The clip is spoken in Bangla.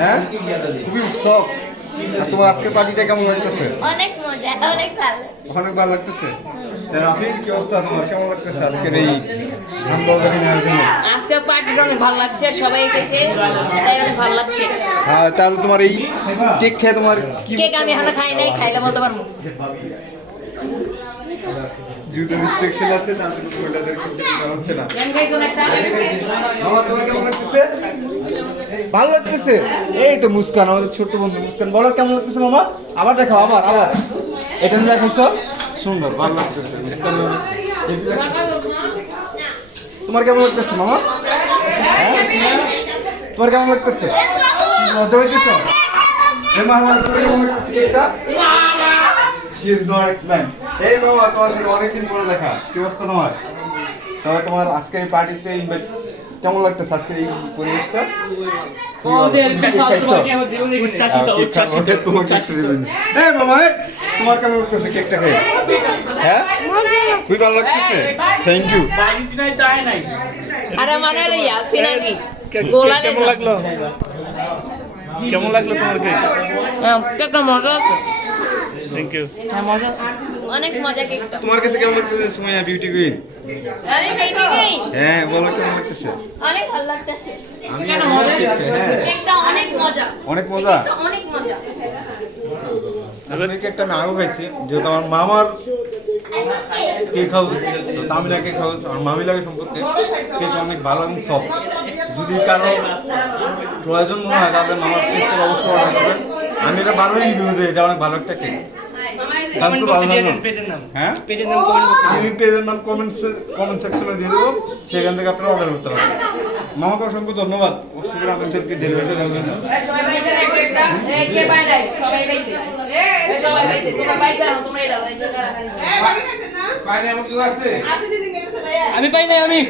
হ্যাঁ খুবই উৎসব। আর তোমার আজকের পার্টিটা কেমন লাগতেছে? অনেক মজা, অনেক ভালো। অনেক ভালো লাগতেছে। রাফিক কি অবস্থা তোমার, কেমন লাগতেছে আজকের এই সান্ধ্যকালীন আয়োজনে? আজকে পার্টিটা অনেক ভালো লাগছে, সবাই এসেছে তাই অনেক ভালো লাগছে। হ্যাঁ, তাহলে তোমার এই কেক খেয়ে তোমার কি? কেক আমি এখনো খাই নাই, খাইলে বলতে পারবো। যেহেতু রিস্ট্রিকশন আছে তার জন্য মহিলাদের কিন্তু দেওয়া হচ্ছে না। আমি খাইছো না একটা? মামা তোমার কেমন লাগতেছে? ভালো লাগতেছে। এই তো মুস্কান, আমাদের ছোট্ট বন্ধু মুস্কান, বলো কেমন লাগতেছে মামা? আবার দেখাও, আবার এটা নিয়ে দেখাইছো, সুন্দর ভালো লাগতেছে মুস্কান। তোমার কেমন লাগতেছে মামা? হ্যাঁ? তোমার কেমন লাগতেছে? মজা হইতেছ? She is not explained. এই মামা, তোমার সাথে অনেকদিন পরে দেখা, কি অবস্থা তোমার? তবে তোমার আজকের এই পার্টিতে ইনভাইট কেমন লাগতেছে? আজকের এই পরিবেশটা তোমার কেমন লাগতেছে কেকটা খেয়ে? হ্যাঁ, খুবই ভালো লাগতেছে, থ্যাংক ইউ। আরে মানে রে ইয়াসিন আলী গোলা কেমন লাগলো? কেমন লাগলো তোমার কেক? কেকটা মজা আছে। Thank you. হ্যাঁ মজা আছে, অনেক মজা কেকটা। তোমার কাছে কেমন লাগতেছে সুমাইয়া বিউটি কুইন? আরে বেটি নেই, হ্যাঁ বলো কেমন লাগতেছে? অনেক ভালো লাগতেছে। আমি কেন এখন মজা? কেক খাই, হ্যাঁ। কেকটা অনেক মজা, অনেক মজা। কেকটা অনেক মজা। এই কেকটা আমি আগেও খাইছি, যেহেতু আমার মামার কেক হাউস, তামিলা কেক হাউস, আমার মামিলাকে সম্পর্কে কেক অনেক ভালো এবং সফট। যদি কারো প্রয়োজন মনে হয় তাহলে মামার টেস্টের অবশ্যই অর্ডার করবেন। আমি এটা ভালো রিভিউ দিই, এটা অনেক ভালো একটা কেক। কমেন্ট বক্সে দিয়ে দেন পেজের নাম। হ্যাঁ, পেজের নাম কমেন্ট বক্সে। আমি পেজের নাম কমেন্ট সেকশনে দিয়ে দেবো, সেখান থেকে আপনারা অর্ডার করতে পারবেন। মামাকে অসংখ্য ধন্যবাদ কষ্ট করে আপনাদেরকে ডেলিভারি দেওয়ার জন্য। সবাই বাইতে রাখো একটা, এই কে পায় নাই, সবাই বাইতে, এই সবাই বাইতে, তোমরা বাইতে রাখো, তোমরা এটা বাইতে রাখো। ভাবি খাইছেন না? বাইরে এমন কেউ আছে? আপনি দিদি গেছে ভাইয়া। আমি পাই নাই আমি।